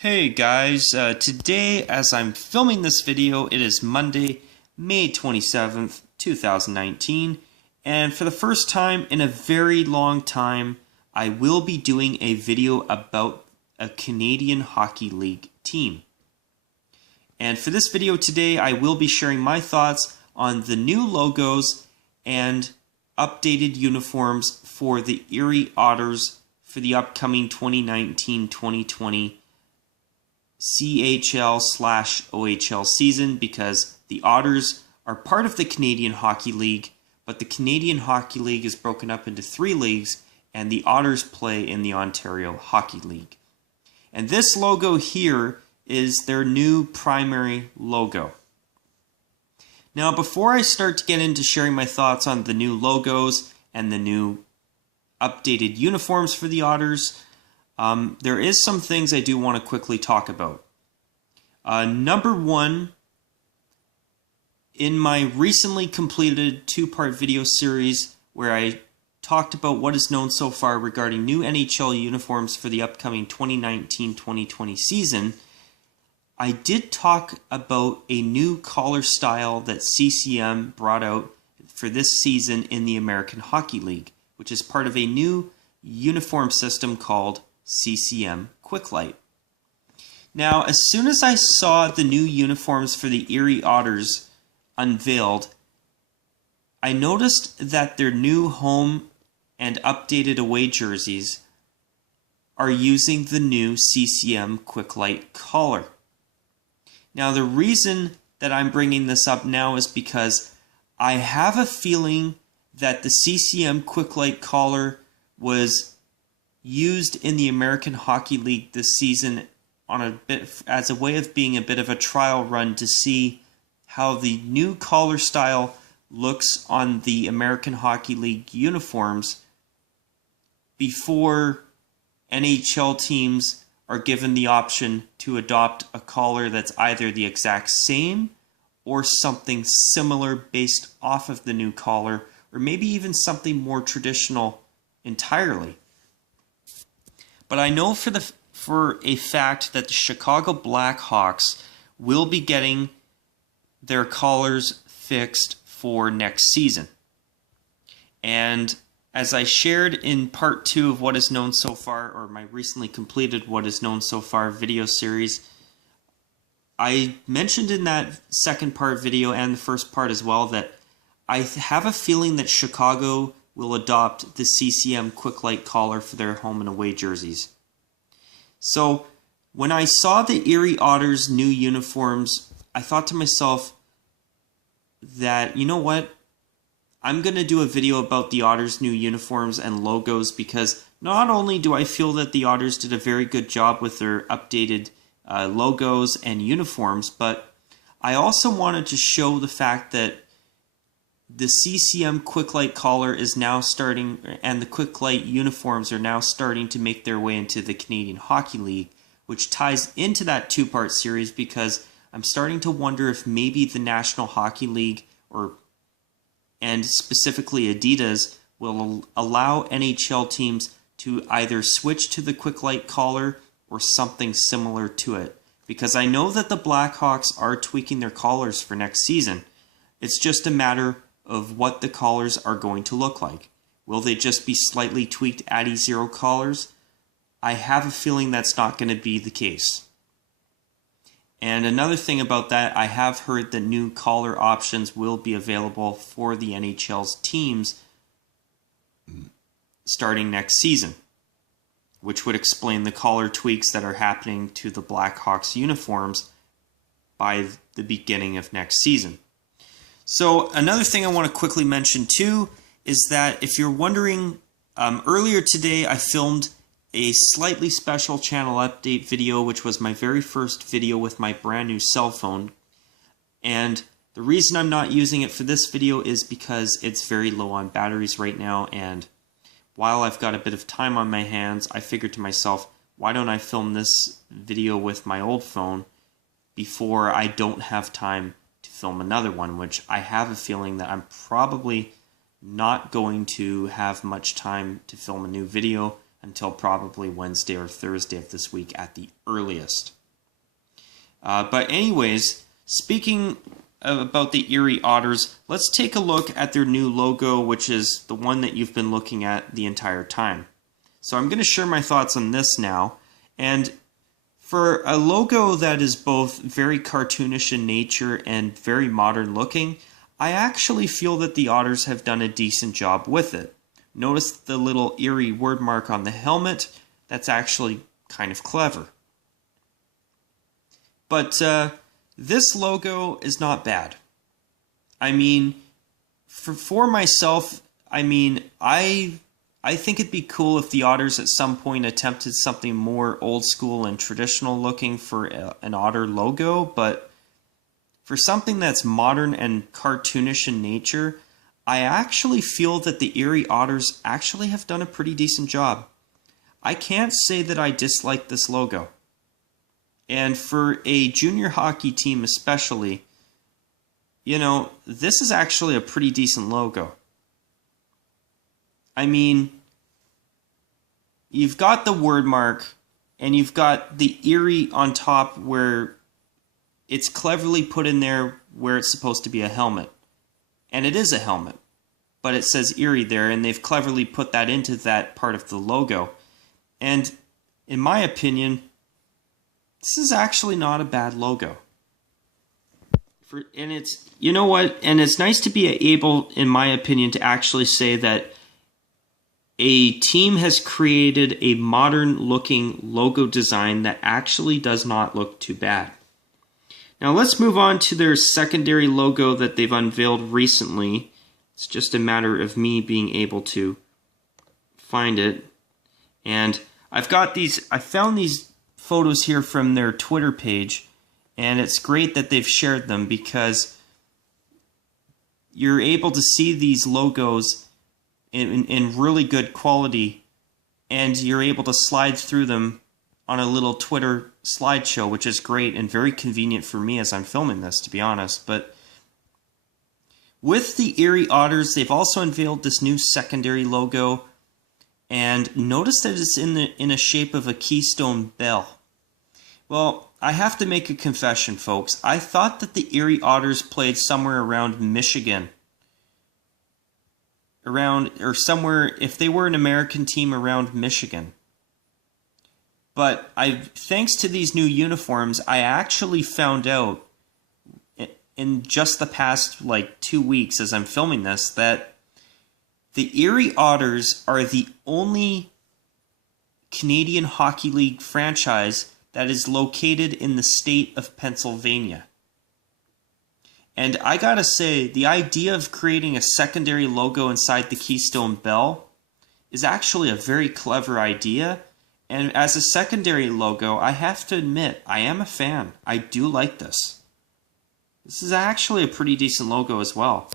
Hey guys, today as I'm filming this video, it is Monday, May 27th, 2019, and for the first time in a very long time, I will be doing a video about a Canadian Hockey League team. And for this video today, I will be sharing my thoughts on the new logos and updated uniforms for the Erie Otters for the upcoming 2019-2020 CHL/OHL season, because the Otters are part of the Canadian Hockey League, but the Canadian Hockey League is broken up into 3 leagues, and the Otters play in the Ontario Hockey League. And this logo here is their new primary logo. Now, before I start to get into sharing my thoughts on the new logos and the new updated uniforms for the Otters, there is some things I do want to quickly talk about. Number one, in my recently completed 2-part video series where I talked about what is known so far regarding new NHL uniforms for the upcoming 2019-2020 season, I did talk about a new collar style that CCM brought out for this season in the American Hockey League, which is part of a new uniform system called CCM Quicklight. Now, as soon as I saw the new uniforms for the Erie Otters unveiled, I noticed that their new home and updated away jerseys are using the new CCM Quicklight collar. Now, the reason that I'm bringing this up now is because I have a feeling that the CCM Quicklight collar was used in the American Hockey League this season on a bit as a way of being a bit of a trial run to see how the new collar style looks on the American Hockey League uniforms before NHL teams are given the option to adopt a collar that's either the exact same or something similar based off of the new collar, or maybe even something more traditional entirely. But I know for a fact that the Chicago Blackhawks will be getting their collars fixed for next season. And as I shared in part 2 of what is known so far, or my recently completed what is known so far video series, I mentioned in that second part video and the first part as well that I have a feeling that Chicago will adopt the CCM Quicklight collar for their home and away jerseys. So when I saw the Erie Otters new uniforms, I thought to myself that, you know what, I'm going to do a video about the Otters new uniforms and logos, because not only do I feel that the Otters did a very good job with their updated logos and uniforms, but I also wanted to show the fact that the CCM Quicklight collar is now starting, and the Quicklight uniforms are now starting to make their way into the Canadian Hockey League, which ties into that 2-part series, because I'm starting to wonder if maybe the National Hockey League, and specifically Adidas, will allow NHL teams to either switch to the Quicklight collar or something similar to it. Because I know that the Blackhawks are tweaking their collars for next season. It's just a matter of what the collars are going to look like. Will they just be slightly tweaked Addy Zero collars? I have a feeling that's not going to be the case. And another thing about that, I have heard that new collar options will be available for the NHL's teams starting next season, which would explain the collar tweaks that are happening to the Blackhawks uniforms by the beginning of next season. So another thing I want to quickly mention too is that if you're wondering, earlier today I filmed a slightly special channel update video, which was my very first video with my brand new cell phone. And the reason I'm not using it for this video is because it's very low on batteries right now, and while I've got a bit of time on my hands, I figured to myself, why don't I film this video with my old phone before I don't have time to film another one, which I have a feeling that I'm probably not going to have much time to film a new video until probably Wednesday or Thursday of this week at the earliest. But anyways, speaking about the Erie Otters, let's take a look at their new logo, which is the one that you've been looking at the entire time. So I'm going to share my thoughts on this now. And for a logo that is both very cartoonish in nature and very modern looking, I actually feel that the Otters have done a decent job with it. Notice the little Erie word mark on the helmet. That's actually kind of clever. But this logo is not bad. I mean, for myself, I mean, I think it'd be cool if the Otters at some point attempted something more old school and traditional looking for an Otter logo, but for something that's modern and cartoonish in nature, I actually feel that the Erie Otters actually have done a pretty decent job. I can't say that I dislike this logo. And for a junior hockey team especially, you know, this is actually a pretty decent logo. I mean, you've got the word mark, and you've got the Erie on top where it's cleverly put in there where it's supposed to be a helmet. And it is a helmet, but it says Erie there, and they've cleverly put that into that part of the logo. And in my opinion, this is actually not a bad logo. And it's, you know what, and it's nice to be able, in my opinion, to actually say that a team has created a modern looking logo design that actually does not look too bad. Now let's move on to their secondary logo that they've unveiled recently. It's just a matter of me being able to find it. And I found these photos here from their Twitter page, and it's great that they've shared them because you're able to see these logos in really good quality, and you're able to slide through them on a little Twitter slideshow, which is great and very convenient for me as I'm filming this, to be honest. But with the Erie Otters, they've also unveiled this new secondary logo, and notice that it's in a shape of a Keystone Bell. Well, I have to make a confession, folks. I thought that the Erie Otters played somewhere around Michigan. Or somewhere, if they were an American team, around Michigan. But thanks to these new uniforms, I actually found out in just the past 2 weeks as I'm filming this that the Erie Otters are the only Canadian Hockey League franchise that is located in the state of Pennsylvania. And I gotta say, the idea of creating a secondary logo inside the Keystone Bell is actually a very clever idea. And as a secondary logo, I have to admit, I am a fan. I do like this. This is actually a pretty decent logo as well.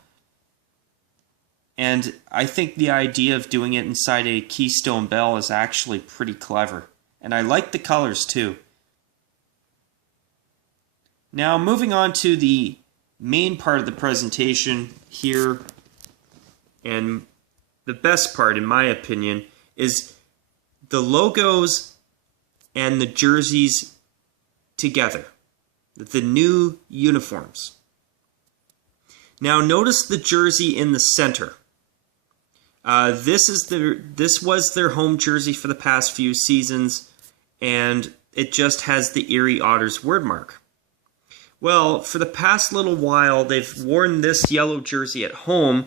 And I think the idea of doing it inside a Keystone Bell is actually pretty clever. And I like the colors too. Now, moving on to the main part of the presentation here, and the best part, in my opinion, is the logos and the jerseys together, the new uniforms. Now notice the jersey in the center. This was their home jersey for the past few seasons, and it just has the Erie Otters word mark. Well, for the past little while, they've worn this yellow jersey at home,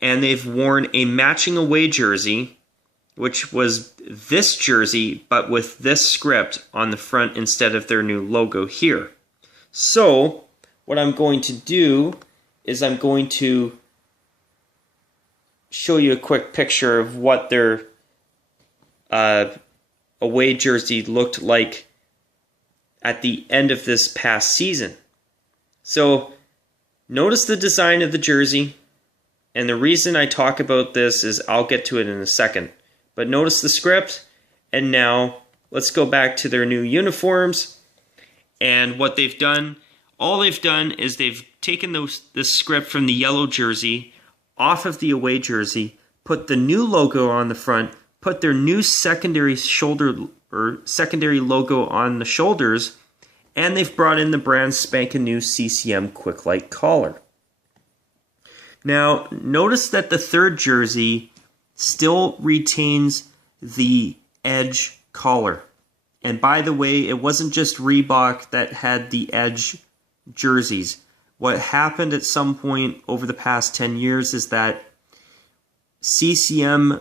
and they've worn a matching away jersey, which was this jersey, but with this script on the front instead of their new logo here. So, what I'm going to do is I'm going to show you a quick picture of what their away jersey looked like at the end of this past season. So, notice the design of the jersey, and the reason I talk about this is I'll get to it in a second. But notice the script, and now let's go back to their new uniforms. And what they've done, all they've done is they've taken this script from the yellow jersey off of the away jersey, put the new logo on the front, put their new secondary logo on the shoulders, and they've brought in the brand spanking new CCM Quick Light collar. Now, notice that the third jersey still retains the edge collar. And by the way, it wasn't just Reebok that had the edge jerseys. What happened at some point over the past 10 years is that CCM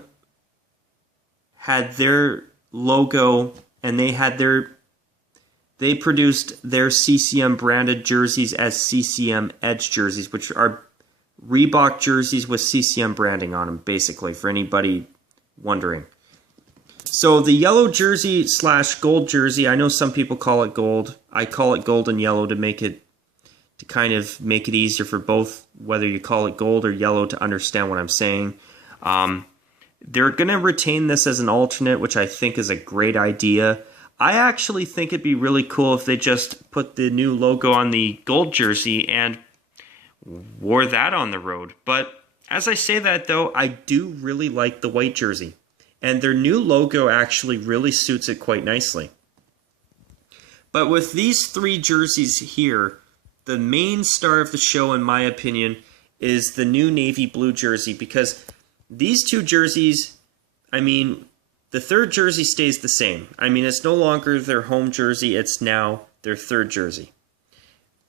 had their logo and they produced their CCM branded jerseys as CCM Edge jerseys, which are Reebok jerseys with CCM branding on them, basically, for anybody wondering. So the yellow jersey / gold jersey, I know some people call it gold. I call it gold and yellow to kind of make it easier for both, whether you call it gold or yellow, to understand what I'm saying. They're going to retain this as an alternate, which I think is a great idea. I actually think it'd be really cool if they just put the new logo on the gold jersey and wore that on the road. But as I say that, though, I do really like the white jersey. And their new logo actually really suits it quite nicely. But with these three jerseys here, the main star of the show, in my opinion, is the new navy blue jersey. Because these two jerseys, I mean, the third jersey stays the same. I mean, it's no longer their home jersey, it's now their third jersey.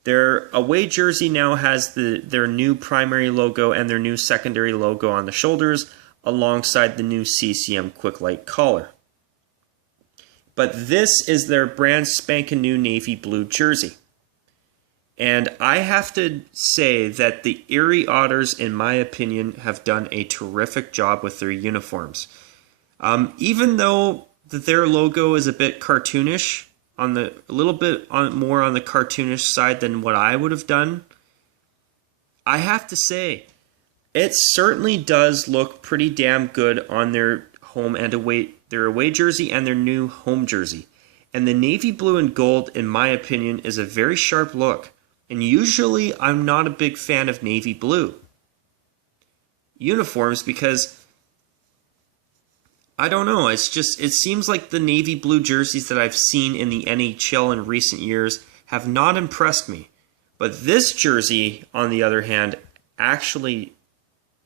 Their away jersey now has their new primary logo and their new secondary logo on the shoulders, alongside the new CCM Quick Light collar. But this is their brand spanking new navy blue jersey. And I have to say that the Erie Otters, in my opinion, have done a terrific job with their uniforms. Even though their logo is a bit cartoonish, a little bit more on the cartoonish side than what I would have done, I have to say, it certainly does look pretty damn good on their home and their away jersey and their new home jersey. And the navy blue and gold, in my opinion, is a very sharp look. And usually I'm not a big fan of navy blue uniforms because, I don't know, it seems like the navy blue jerseys that I've seen in the NHL in recent years have not impressed me. But this jersey, on the other hand, actually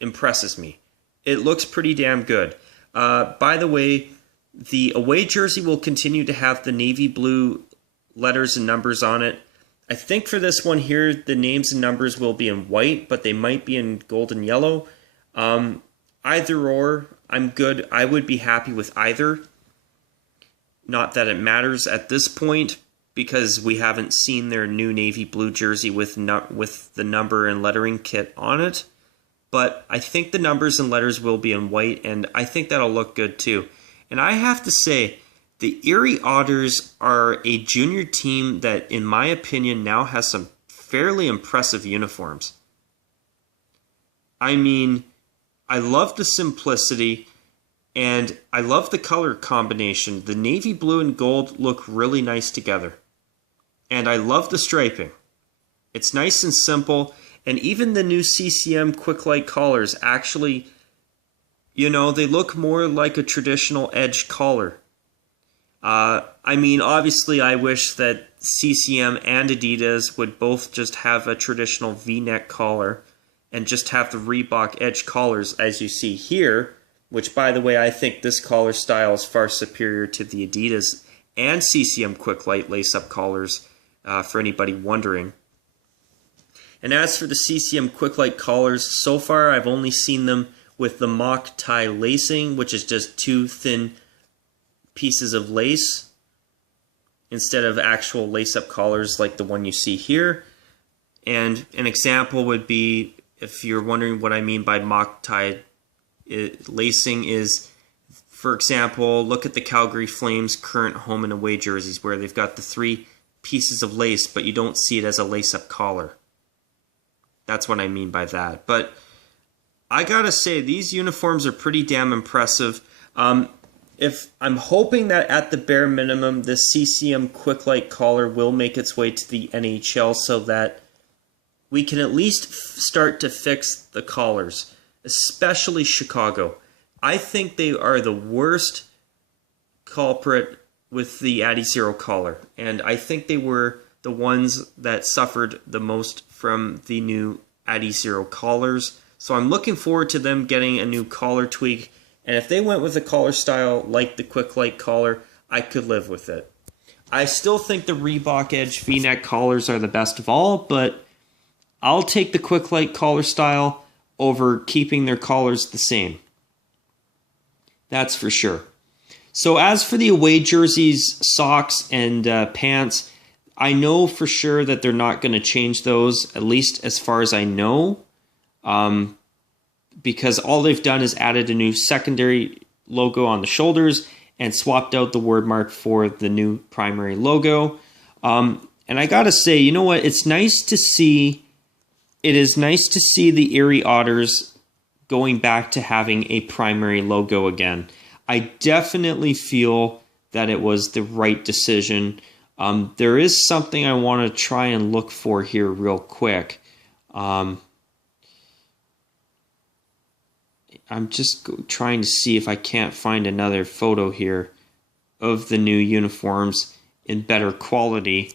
impresses me. It looks pretty damn good. By the way, the away jersey will continue to have the navy blue letters and numbers on it. I think for this one here, the names and numbers will be in white, but they might be in gold and yellow. Either or, I'm good. I would be happy with either. Not that it matters at this point, because we haven't seen their new navy blue jersey with the number and lettering kit on it. But I think the numbers and letters will be in white, and I think that'll look good too. And I have to say, the Erie Otters are a junior team that, in my opinion, now has some fairly impressive uniforms. I mean, I love the simplicity, and I love the color combination. The navy blue and gold look really nice together. And I love the striping. It's nice and simple. And even the new CCM Quick Light collars actually, they look more like a traditional edge collar. I mean, obviously I wish that CCM and Adidas would both just have a traditional V-neck collar and just have the Reebok edge collars as you see here, which, by the way, I think this collar style is far superior to the Adidas and CCM Quick Light lace-up collars, for anybody wondering. And as for the CCM Quick Light collars, so far I've only seen them with the mock tie lacing, which is just two thin pieces of lace instead of actual lace-up collars like the one you see here. And an example would be, if you're wondering what I mean by mock tie lacing, is, for example, look at the Calgary Flames current home and away jerseys where they've got the three pieces of lace, but you don't see it as a lace-up collar. That's what I mean by that. But I gotta say, these uniforms are pretty damn impressive. If I'm hoping that at the bare minimum, the CCM Quick Light collar will make its way to the NHL so that we can at least start to fix the collars, especially Chicago. I think they are the worst culprit with the Addy Zero collar, and I think they were the ones that suffered the most from the new Addy Zero collars. So I'm looking forward to them getting a new collar tweak, and if they went with a collar style like the Quick Light collar, I could live with it. I still think the Reebok Edge V-neck collars are the best of all, but I'll take the Quick Light collar style over keeping their collars the same. That's for sure. So as for the away jerseys, socks, and pants, I know for sure that they're not going to change those, at least as far as I know, because all they've done is added a new secondary logo on the shoulders and swapped out the word mark for the new primary logo. And I got to say, you know what? It's nice to see. It is nice to see the Erie Otters going back to having a primary logo again. I definitely feel that it was the right decision. There is something I want to try and look for here real quick. I'm just trying to see if I can't find another photo here of the new uniforms in better quality.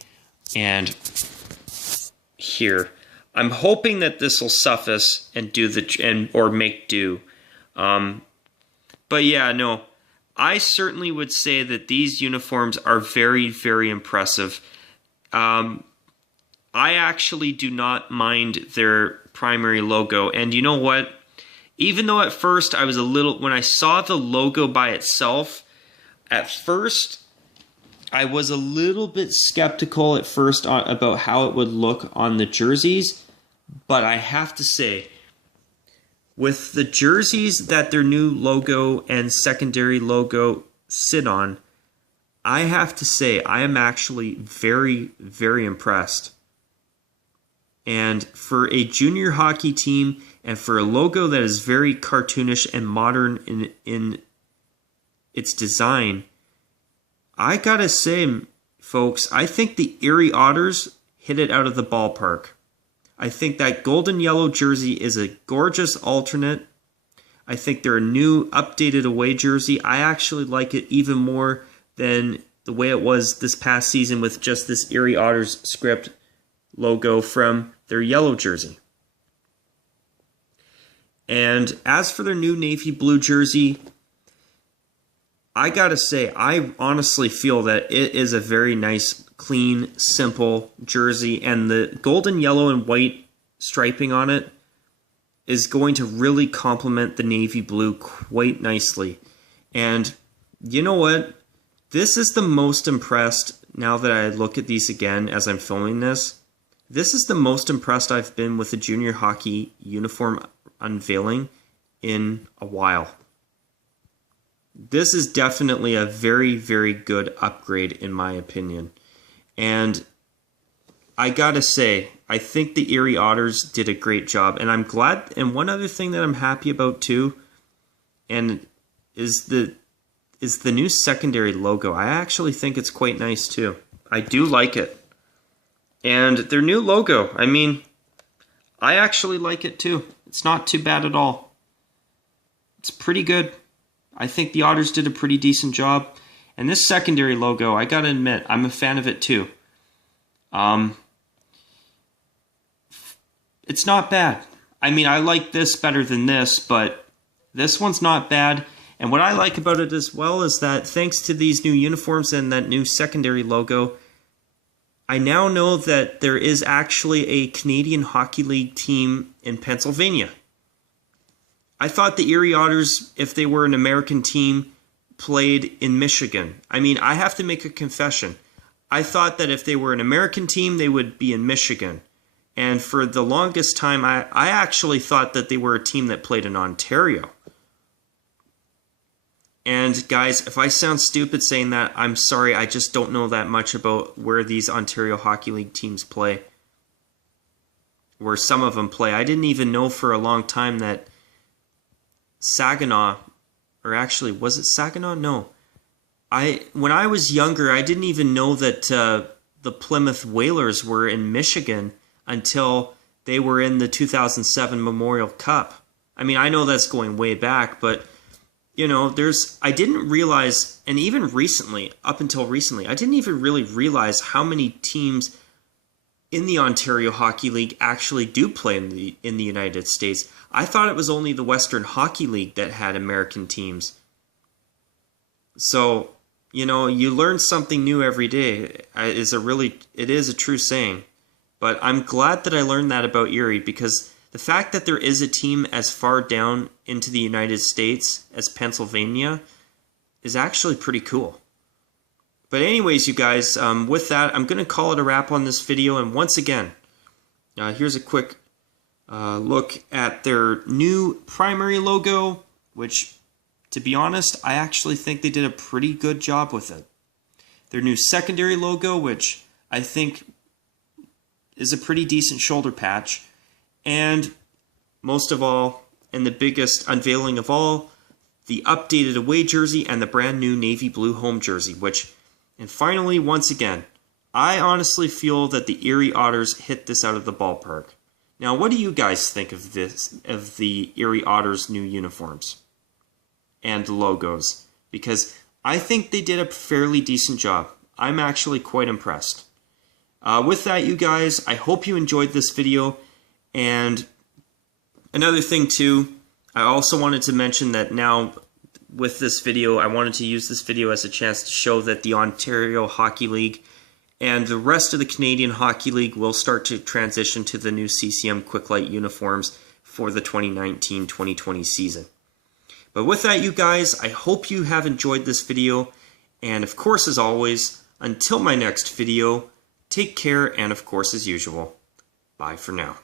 And here, I'm hoping that this will suffice and do or make do. But yeah, no, I certainly would say that these uniforms are very, very impressive. I actually do not mind their primary logo. And you know what? Even though at first I was when I saw the logo by itself, at first I was a little bit skeptical at first about how it would look on the jerseys. But I have to say, with the jerseys that their new logo and secondary logo sit on, I have to say I am actually very, very impressed. And for a junior hockey team and for a logo that is very cartoonish and modern in its design, I gotta say, folks, I think the Erie Otters hit it out of the ballpark. I think that golden yellow jersey is a gorgeous alternate. I think their new updated away jersey, I actually like it even more than the way it was this past season with just this Erie Otters script logo from their yellow jersey. And as for their new navy blue jersey, I gotta say, I honestly feel that it is a very nice, clean, simple jersey, and the golden yellow and white striping on it is going to really complement the navy blue quite nicely. And you know what? This is the most impressed, now that I look at these again as I'm filming this, this is the most impressed I've been with a junior hockey uniform unveiling in a while. This is definitely a very, very good upgrade in my opinion. And I gotta say, I think the Erie Otters did a great job. And I'm glad, and one other thing that I'm happy about too, and is the new secondary logo. I actually think it's quite nice too. I do like it. And their new logo, I mean, I actually like it too. It's not too bad at all. It's pretty good. I think the Otters did a pretty decent job. And this secondary logo, I gotta admit, I'm a fan of it too. It's not bad. I mean, I like this better than this, but this one's not bad. And what I like about it as well is that thanks to these new uniforms and that new secondary logo, I now know that there is actually a Canadian Hockey League team in Pennsylvania. I thought the Erie Otters, if they were an American team, played in Michigan. I mean, I have to make a confession. I thought that if they were an American team, they would be in Michigan. And for the longest time, I actually thought that they were a team that played in Ontario. And guys, if I sound stupid saying that, I'm sorry, I just don't know that much about where these Ontario Hockey League teams play. Where some of them play. I didn't even know for a long time that Saginaw, or actually, was it Saginaw? No. When I was younger, I didn't even know that the Plymouth Whalers were in Michigan until they were in the 2007 Memorial Cup. I mean, I know that's going way back, but I didn't realize, and even recently, up until recently, I didn't even really realize how many teams in the Ontario Hockey League actually do play in the United States. I thought it was only the Western Hockey League that had American teams. So, you learn something new every day. It is a true saying. But I'm glad that I learned that about Erie, because the fact that there is a team as far down into the United States as Pennsylvania is actually pretty cool. But anyways, you guys, with that, I'm going to call it a wrap on this video. And once again, here's a quick look at their new primary logo, which, to be honest, I actually think they did a pretty good job with it. Their new secondary logo, which I think is a pretty decent shoulder patch. And most of all, and the biggest unveiling of all, the updated away jersey and the brand new navy blue home jersey, and finally, once again, I honestly feel that the Erie Otters hit this out of the ballpark. Now, what do you guys think of the Erie Otters' new uniforms and logos? Because I think they did a fairly decent job. I'm actually quite impressed. With that, you guys, I hope you enjoyed this video. And another thing too, I also wanted to mention that now with this video, I wanted to use this video as a chance to show that the Ontario Hockey League and the rest of the Canadian Hockey League will start to transition to the new CCM Quick-Lite uniforms for the 2019-2020 season. But with that, you guys, I hope you have enjoyed this video. And of course, as always, until my next video, take care, and of course, as usual, bye for now.